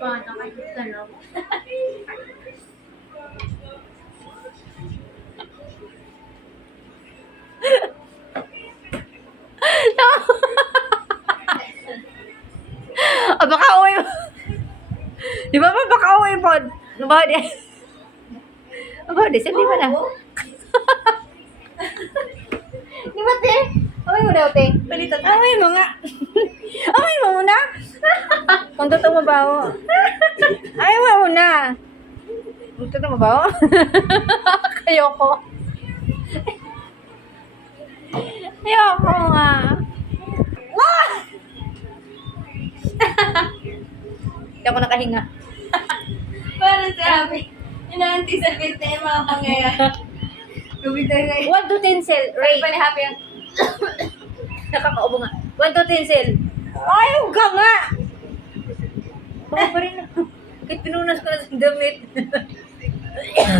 Bata kayo ka lang. Baka uwi mo. Di ba ba baka uwi po? Ba di? Ba di? Sabi mo na. Di ba te? Away mo daw te. Palitan. Away mo nga. Away mo muna. Kung totoo mo ba ako? Ayaw mo na. Kung totoo mo ba ako? Ayoko. Ayoko nga. Wah! Hindi ako nakahinga. Parang sabi. Ina-anticipate na yung mga pangyayari. Gumigay na yun. 1 to 10 cell. Ray. Ray. Pala happy yan. Nakakaubo nga. 1 to 10 cell. Ayaw ka nga! Baka pa rin. Kahit pinunas ko na sa damit.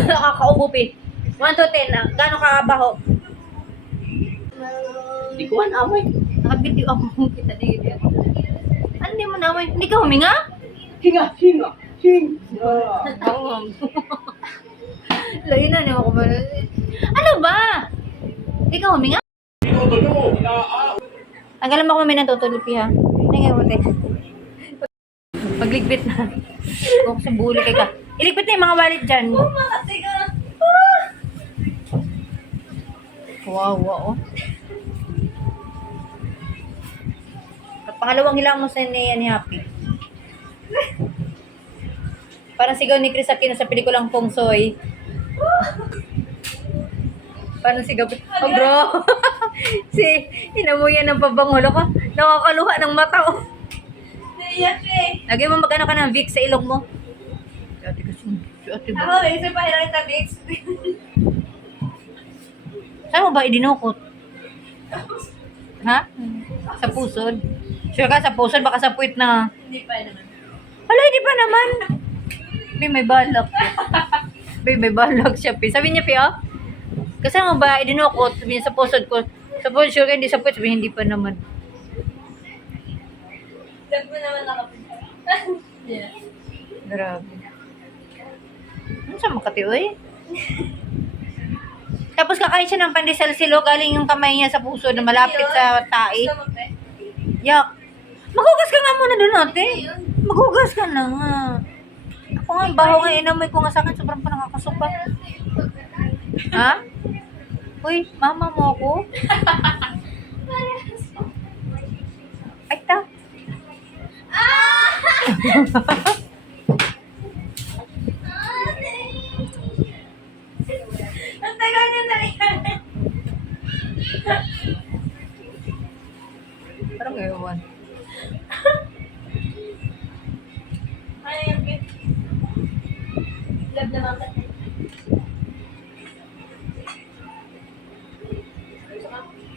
Nakakaubo pi. 1 to 10 lang. Gano'ng kabaho? Hindi ko amoy. Nakabiti ako kung kita dito. Ano di mo naman? Hindi ka huminga? Hinga. Bawang. Lagi na niyo ako ba? Ano ba? Hindi ka huminga? Tanggalan mo ako may natutulipi ha. Hindi mo tayo. Pagligpit na. Kung sa buli kay ka. Iligpit na yung mga wallet dyan. Kasi ka. Wow, wow. Pangalawang hilang mo sa ni Happy. Parang sigaw ni Chris Aquino sa pelikulang Feng Soy. Parang sigaw. Oh bro. Si, inamuyan ng pabangulo ko. Nakakaluha ng mata oh. Naiyak siya eh. Lagay mo magano ka ng Vicks sa ilong mo. Ate kasi, ate ba? Ako, may isa pa hilang kita, Bix. Saan mo ba idinukot? Ha? Sa pusod? Sure ka sa pusod? Baka sa puwit na. Hindi pa naman. Hala, hindi pa naman. May balak. May balak siya, Pi. Sabi niya, Pi, oh. Kasi mo ba idinukot? Sabi niya sa pusod ko. Sa pusod, sure ka hindi sa puwit. Sabi hindi pa naman. Saan mo naman nakapunta? Yeah. Grabe. Ano sa Makati, oy? Tapos kakain siya ng pandesal silo. Galing yung kamay niya sa puso na malapit sa tae. Gusto mo, pe? Yak. Maghugas ka nga muna doon, ate. Ayun. Maghugas ka na nga. Ako nga, baho nga, inamoy ko nga sa akin. Sobrang pa nakakasuka. Ha? Uy, mama mo ako? Ay, ta. Ang tagal niya na rin. Parang ewan. Ano yung bit? Love naman ka.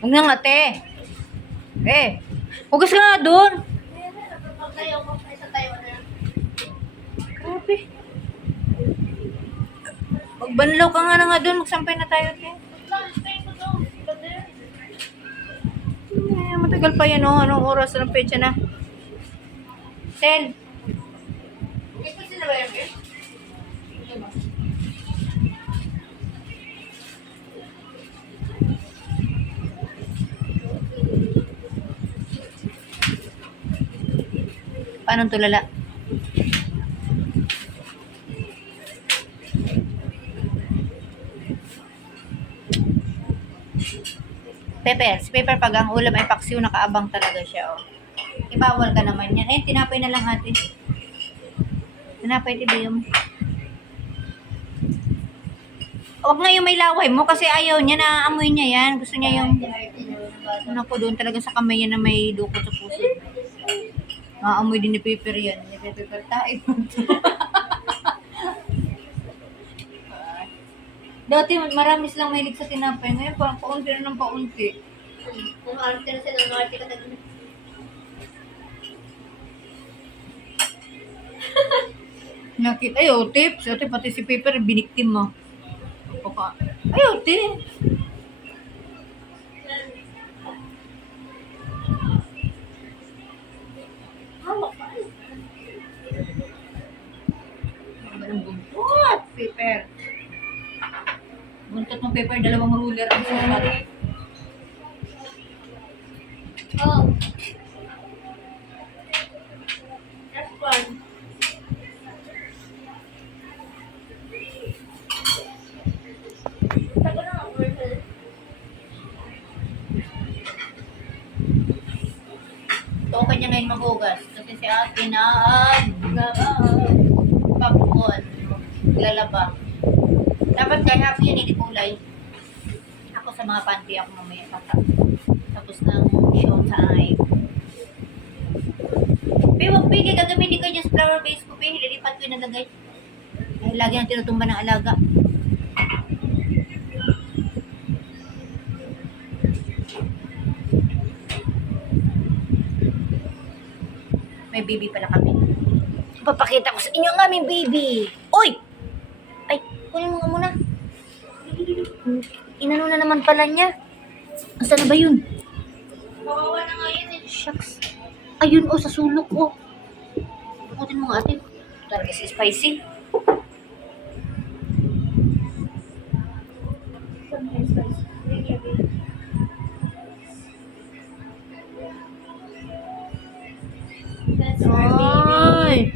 Huwag na nga, te. Hugas ka nga doon. Pag tayo ko, isa tayo na yan. Grabe. Magbanlaw ka nga na nga doon. Magsampay na tayo, te. Matagal pa yan, oh. Anong oras? Anong pecha na? Sel. Ito sila ba yung bit? Paano tulala? Pepper. Si Pepper pag ang ulam ay paksiw, nakaabang talaga siya, oh. Ibawal ka naman yan. Eh, tinapay na lang ate. Tinapay, tibiyom. Huwag nga yung may laway mo kasi ayaw niya na amoy niya yan. Gusto niya yung ano ko doon talaga sa kamay niya na may dukot sa puso. Maamoy din ni Pepper yan. Ni Pepper tayo. Dati marami silang mahilig sa tinapay. Ngayon parang paunti na ng paunti. Kung arte na sila, arte ka talaga. Nakita, ayaw, tips. Ate, pati si Pepper, biniktim mo. Ayaw, te. paper, dalawang ruler ang sukat. Oh. That's one. Tago na ang burger. Ito kanya ngayon maghugas. Kasi si ate na papukon. Lalaba. Dapat kaya happy yun, hindi kulay. Ako sa mga panty ako mamaya pata. Tapos ng show sa ay. Pero wag pwede, gagamitin ko yung flower base ko. Pero lilipat ko yung nalagay. Ay, lagi ang tinutumba ng alaga. May baby pala kami. Papakita ko sa inyo ang aming baby. Oy! Ay, kunin mo nga muna. Inano na naman pala niya. Asan na ba yun? Kawawa na nga yun eh. Shucks. Ayun sa sulok Kunin mo nga ate. Talaga si spicy. That's our baby.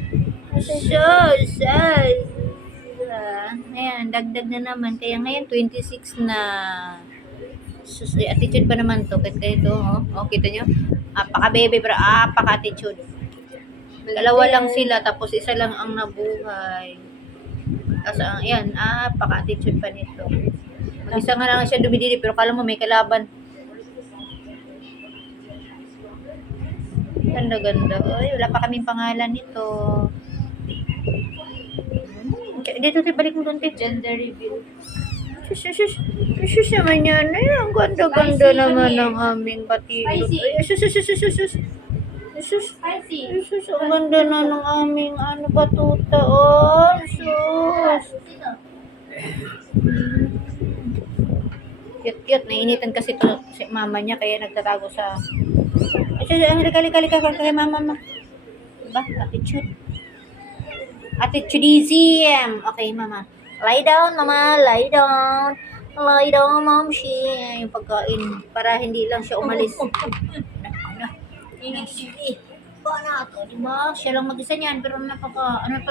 Sus. Ayan, dagdag na naman. Kaya ngayon, 26 na. Sus, attitude pa naman to. Kahit ganito, kita nyo? Apaka-baby, pero apaka-attitude. Dalawa lang sila, tapos isa lang ang nabuhay. Tapos, ayan, apaka-attitude pa nito. Mag-isa nga lang siya dumidili, pero kala mo may kalaban. Ganda. Oy, wala pa kaming pangalan nito. Dito, balik mo doon, Gender reveal. Sus naman yan. Ay, ang ganda-ganda Spicy naman kami. ng aming patito. Spicy. Ay, sus. Spicy. Sus, ang ganda na ng aming batuta. Sus. Sino? Cute. Nainitan kasi to si mama niya, kaya nagtatago sa... Halika kay mama. Diba? Attitudeism. Okay, mama. Lie down, mama. Lie down, momshi. Yung pagkain. Para hindi lang siya umalis. Sige. Paano ito? Diba? Siya lang mag-isa niyan. Pero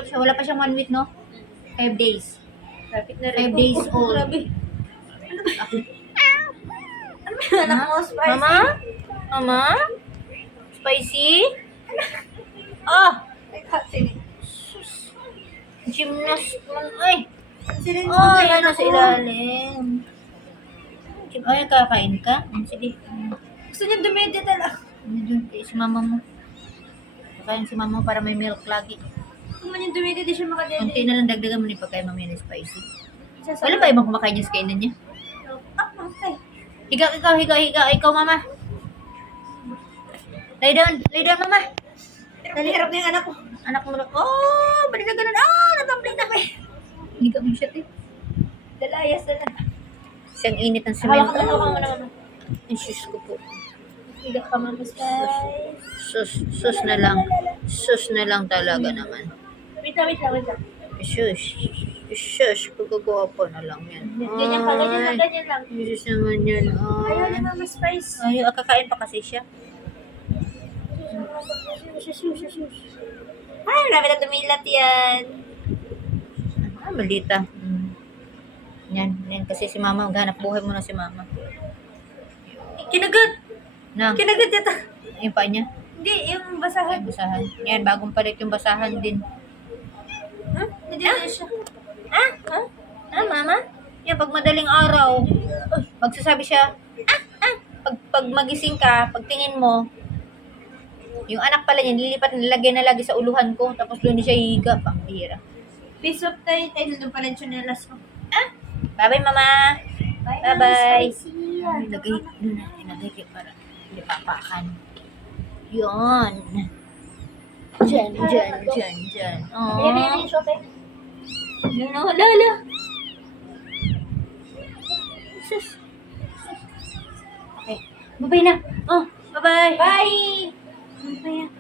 siya? Wala pa siyang 1 week, no? 5 days. Lapit na 5 days old. Grabe. Ano ba yung anak mo? Spicy? Mama? Spicy? Ay, kasi. Gymnast man. Ay! Sinin mo Yan na sa ilalim. Ay, kakain ka? Sige. Gusto niya dumedita lang. Si mama mo. Kakain si mama mo para may milk lagi. Kung man yung dumedita, di siya makadede. Kunti na lang dagdagan mo ni pagkain mamaya ng spicy. Wala ba ibang kumakain niya sa kainan niya? Okay. Higa. Ikaw, mama. Lay down, mama. Hirap na yung anak ko. Anak mo na. Balik na ganun. Natambling na kayo. Higa mo siya, Dalayas na lang. Siyang init ng Hawak semento. mo naman. Ay, sus ko po. Higa ka man, Spice. Sus na lang. Sus na lang talaga naman. Wait lang. Sus. Pagkagawa na lang yan. Ganyan lang. Sus naman yan. Ayaw ni Mama Spice. Ay, kakain pa kasi siya. Ay, marami na dumilat yan. Maldita. Yan kasi si mama, maghanap buhay muna si mama. Kinagat Na, yata. yung pa niya. Hindi, yung basahan. Basahan. Yan, bagong palit yung basahan din. Hindi na siya. Mama? Yan, pag madaling araw, magsasabi siya, pag magising ka, pagtingin mo, yung anak pala niya, nilagay na lagi sa uluhan ko, tapos doon siya higa, pambira. Piece of tayo doon pala yung chunelas ko. Bye-bye, mama. Bye-bye. Spicy. Ilagay kayo para hindi papakan. Yun. Diyan. Yan, shopping. Yan ang halala. Sus. Okay. Bye-bye na. Bye-bye. Bye! Bye-bye.